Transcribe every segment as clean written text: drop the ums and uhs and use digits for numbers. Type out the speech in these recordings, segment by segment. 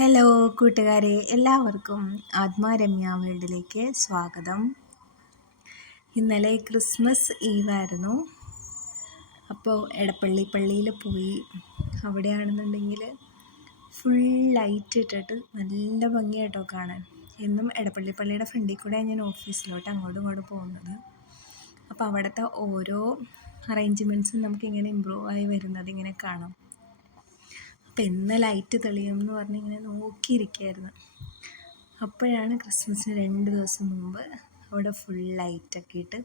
Hello കൂട്ടുകാരെ, എല്ലാവർക്കും ആത്മാരമ്യ വേൾഡിലേക്ക് സ്വാഗതം. ഇന്നലെ ക്രിസ്മസ് ഈവായിരുന്നു. അപ്പോൾ എടപ്പള്ളി പള്ളിയിൽ പോയി. അവിടെയാണെന്നുണ്ടെങ്കിൽ ഫുൾ ലൈറ്റ് ഇട്ടിട്ട് നല്ല ഭംഗിയായിട്ടോ കാണാൻ. എന്നും എടപ്പള്ളി പള്ളിയുടെ ഫ്രണ്ടിൽ കൂടെ ഞാൻ ഓഫീസിലോട്ട് അങ്ങോട്ടും ഇങ്ങോട്ടും പോകുന്നത്. അപ്പോൾ അവിടുത്തെ ഓരോ അറേഞ്ച്മെൻറ്റ്സും നമുക്കിങ്ങനെ ഇമ്പ്രൂവ് ആയി വരുന്നത് ഇങ്ങനെ കാണാം. അപ്പം എന്ന് ലൈറ്റ് തെളിയും എന്ന് പറഞ്ഞ് ഇങ്ങനെ നോക്കിയിരിക്കുകയായിരുന്നു. അപ്പോഴാണ് ക്രിസ്മസിന് 2 ദിവസം മുമ്പ് അവിടെ ഫുൾ ലൈറ്റൊക്കെ ഇട്ട്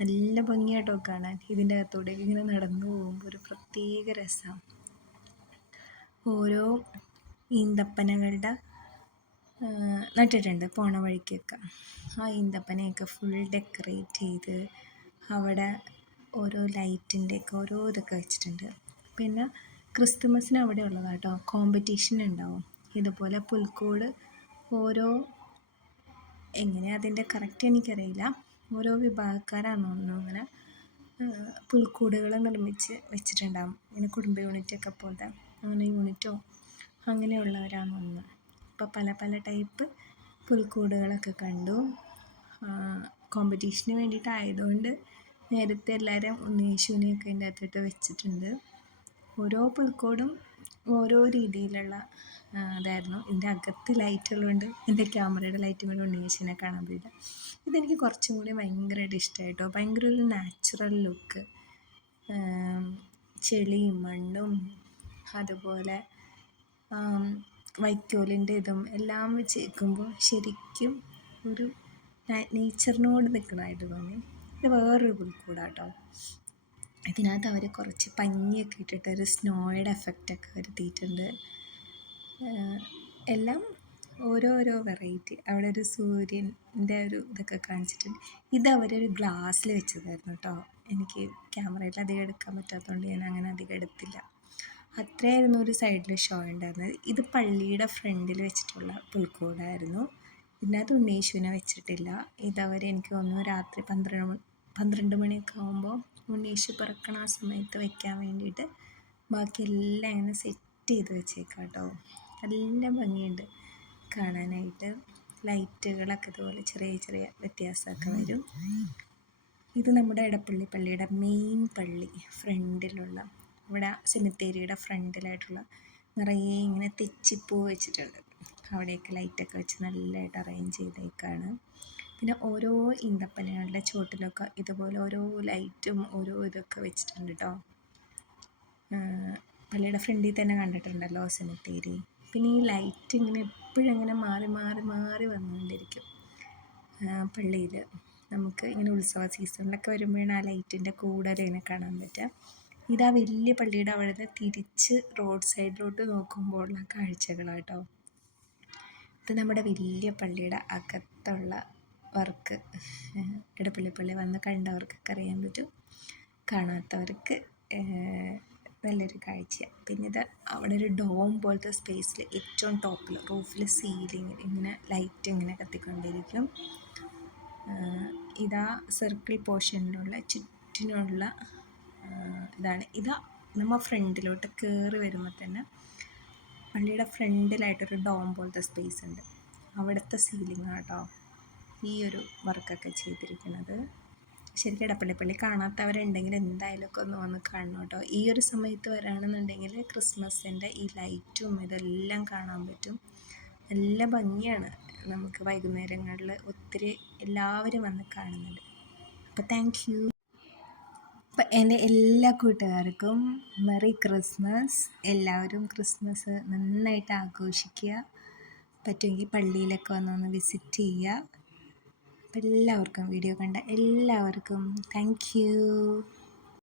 നല്ല ഭംഗിയായിട്ടോ കാണാൻ. ഇതിൻ്റെ അകത്തൂടെ ഇങ്ങനെ നടന്നു പോകുമ്പോൾ ഒരു പ്രത്യേക രസമാണ്. ഓരോ ഈന്തപ്പനകളുടെ നട്ടിട്ടുണ്ട് പോണ വഴിക്കൊക്കെ. ആ ഈന്തപ്പനയൊക്കെ ഫുൾ ഡെക്കറേറ്റ് ചെയ്ത് അവിടെ ഓരോ ലൈറ്റിൻ്റെയൊക്കെ ഓരോ ഇതൊക്കെ വെച്ചിട്ടുണ്ട്. പിന്നെ ക്രിസ്തുമസിന് അവിടെ ഉള്ളതാണ് കേട്ടോ, കോമ്പറ്റീഷൻ ഉണ്ടാവും. ഇതുപോലെ പുൽക്കൂട് ഓരോ എങ്ങനെയാണ് അതിൻ്റെ കറക്റ്റ് എനിക്കറിയില്ല, ഓരോ വിഭാഗക്കാരാണെന്ന് തോന്നുന്നു അങ്ങനെ പുൽക്കൂടുകൾ നിർമ്മിച്ച് വെച്ചിട്ടുണ്ടാകും. ഇങ്ങനെ കുടുംബ യൂണിറ്റൊക്കെ പോലത്തെ അങ്ങനെ യൂണിറ്റോ അങ്ങനെയുള്ളവരാണെന്ന് തോന്നുന്നു. അപ്പോൾ പല പല ടൈപ്പ് പുൽക്കൂടുകളൊക്കെ കണ്ടു. കോമ്പറ്റീഷന് വേണ്ടിയിട്ടായതുകൊണ്ട് നേരത്തെ എല്ലാവരും ഉണ്ണീശുവിനെയൊക്കെ അതിൻ്റെ അകത്തോട്ട് വെച്ചിട്ടുണ്ട്. ഓരോ പുൽക്കൂടും ഓരോ രീതിയിലുള്ള ഇതായിരുന്നു. ഇതിൻ്റെ അകത്ത് ലൈറ്റ് ഉള്ളതുകൊണ്ട് എൻ്റെ ക്യാമറയുടെ ലൈറ്റും കൊണ്ട് ഉണ്ണീശുവിനെ കാണാൻ പറ്റില്ല. ഇതെനിക്ക് കുറച്ചും കൂടി ഭയങ്കരമായിട്ട് ഇഷ്ടമായിട്ടോ. ഭയങ്കര ഒരു നാച്ചുറൽ ലുക്ക്, ചെളിയും മണ്ണും അതുപോലെ വൈക്കോലിൻ്റെ ഇതും എല്ലാം വെച്ചേക്കുമ്പോൾ ശരിക്കും ഒരു നേച്ചറിനോട് നിൽക്കണമായിട്ട് തോന്നി. ഇത് വേറൊരു പുൽക്കൂടാട്ടോ. ഇതിനകത്ത് അവർ കുറച്ച് പഞ്ഞിയൊക്കെ ഇട്ടിട്ട് ഒരു സ്നോയുടെ എഫക്റ്റൊക്കെ വരുത്തിയിട്ടുണ്ട്. എല്ലാം ഓരോരോ വെറൈറ്റി. അവിടെ ഒരു സൂര്യൻ്റെ ഒരു ഇതൊക്കെ കാണിച്ചിട്ടുണ്ട്. ഇത് അവരൊരു ഗ്ലാസ്സിൽ വെച്ചതായിരുന്നു കേട്ടോ. എനിക്ക് ക്യാമറയിൽ അധികം എടുക്കാൻ പറ്റാത്തതുകൊണ്ട് ഞാൻ അങ്ങനെ അധികം എടുത്തില്ല. അത്രയായിരുന്നു ഒരു സൈഡിൽ ഷോ ഉണ്ടായിരുന്നത്. ഇത് പള്ളിയുടെ ഫ്രണ്ടിൽ വെച്ചിട്ടുള്ള പുൽക്കൂടായിരുന്നു. ഇതിനകത്ത് ഉണ്ണീശുവിനെ വെച്ചിട്ടില്ല. ഇതവർ എനിക്ക് തോന്നുന്നു രാത്രി 12 മണിയൊക്കെ ആകുമ്പോൾ ഉണ്ണീശു പിറക്കണ ആ സമയത്ത് വയ്ക്കാൻ വേണ്ടിയിട്ട് ബാക്കിയെല്ലാം ഇങ്ങനെ സെറ്റ് ചെയ്ത് വെച്ചേക്കാം കേട്ടോ. നല്ല ഭംഗിയുണ്ട് കാണാനായിട്ട്. ലൈറ്റുകളൊക്കെ ഇതുപോലെ ചെറിയ ചെറിയ വ്യത്യാസമൊക്കെ വരും. ഇത് നമ്മുടെ എടപ്പള്ളി പള്ളിയുടെ മെയിൻ പള്ളി ഫ്രണ്ടിലുള്ള, ഇവിടെ സെമിത്തേരിയുടെ ഫ്രണ്ടിലായിട്ടുള്ള നിറയെ ഇങ്ങനെ തെച്ചിപ്പൂ വെച്ചിട്ടുണ്ട്. അവിടെയൊക്കെ ലൈറ്റൊക്കെ വെച്ച് നല്ലതായിട്ട് അറേഞ്ച് ചെയ്തേക്കാണ്. പിന്നെ ഓരോ ഈന്തപ്പനകളുടെ ചുവട്ടിലൊക്കെ ഇതുപോലെ ഓരോ ലൈറ്റും ഓരോ ഇതൊക്കെ വെച്ചിട്ടുണ്ട് കേട്ടോ. പള്ളിയുടെ ഫ്രണ്ടിൽ തന്നെ കണ്ടിട്ടുണ്ടല്ലോ സെമിത്തേരി. പിന്നെ ഈ ലൈറ്റ് ഇങ്ങനെ എപ്പോഴും ഇങ്ങനെ മാറി മാറി മാറി വന്നുകൊണ്ടിരിക്കും പള്ളിയിൽ. നമുക്ക് ഇങ്ങനെ ഉത്സവ സീസണിലൊക്കെ വരുമ്പോഴാണ് ആ ലൈറ്റിൻ്റെ കൂടുതൽ ഇങ്ങനെ കാണാൻ പറ്റുക. ഇതാ വലിയ പള്ളിയുടെ അവിടെ നിന്ന് തിരിച്ച് റോഡ് സൈഡിലോട്ട് നോക്കുമ്പോൾ ഉള്ള കാഴ്ചകളാട്ടോ. ഇത് നമ്മുടെ വലിയ പള്ളിയുടെ അകത്തുള്ള വർക്ക്. എടപ്പള്ളി പള്ളി വന്ന് കണ്ടവർക്കൊക്കെ അറിയാൻ പറ്റും, കാണാത്തവർക്ക് നല്ലൊരു കാഴ്ചയാണ്. പിന്നെ ഇത് അവിടെ ഒരു ഡോം പോലത്തെ സ്പേസിൽ ഏറ്റവും ടോപ്പിൽ റൂഫിൽ സീലിംഗ് ഇങ്ങനെ ലൈറ്റ് ഇങ്ങനെ കത്തിക്കൊണ്ടിരിക്കും. ഇതാ സർക്കിൾ പോർഷനിലുള്ള ചുറ്റിനുള്ള ഇതാണ്. ഇതാ നമ്മൾ ഫ്രണ്ടിലോട്ട് കയറി വരുമ്പോൾ തന്നെ പള്ളിയുടെ ഫ്രണ്ടിലായിട്ടൊരു ഡോം പോലത്തെ സ്പേസ് ഉണ്ട്. അവിടുത്തെ സീലിംഗ് ആട്ടോ ഈ ഒരു വർക്കൊക്കെ ചെയ്തിരിക്കുന്നത്. ശരിക്കും എടപ്പള്ളി പള്ളി കാണാത്തവരുണ്ടെങ്കിൽ എന്തായാലും ഒക്കെ ഒന്ന് വന്ന് കാണണം കേട്ടോ. ഈ ഒരു സമയത്ത് വരാണെന്നുണ്ടെങ്കിൽ ക്രിസ്മസിൻ്റെ ഈ ലൈറ്റും ഇതെല്ലാം കാണാൻ പറ്റും. നല്ല ഭംഗിയാണ്. നമുക്ക് വൈകുന്നേരങ്ങളിൽ ഒത്തിരി എല്ലാവരും വന്ന് കാണുന്നുണ്ട്. അപ്പോൾ താങ്ക് യു. അപ്പം എൻ്റെ എല്ലാ കൂട്ടുകാർക്കും മെറി ക്രിസ്മസ്. എല്ലാവരും ക്രിസ്മസ് നന്നായിട്ട് ആഘോഷിക്കുക. പറ്റുമെങ്കിൽ പള്ളിയിലൊക്കെ വന്നൊന്ന് വിസിറ്റ് ചെയ്യുക. അപ്പം എല്ലാവർക്കും, വീഡിയോ കണ്ട എല്ലാവർക്കും താങ്ക് യു.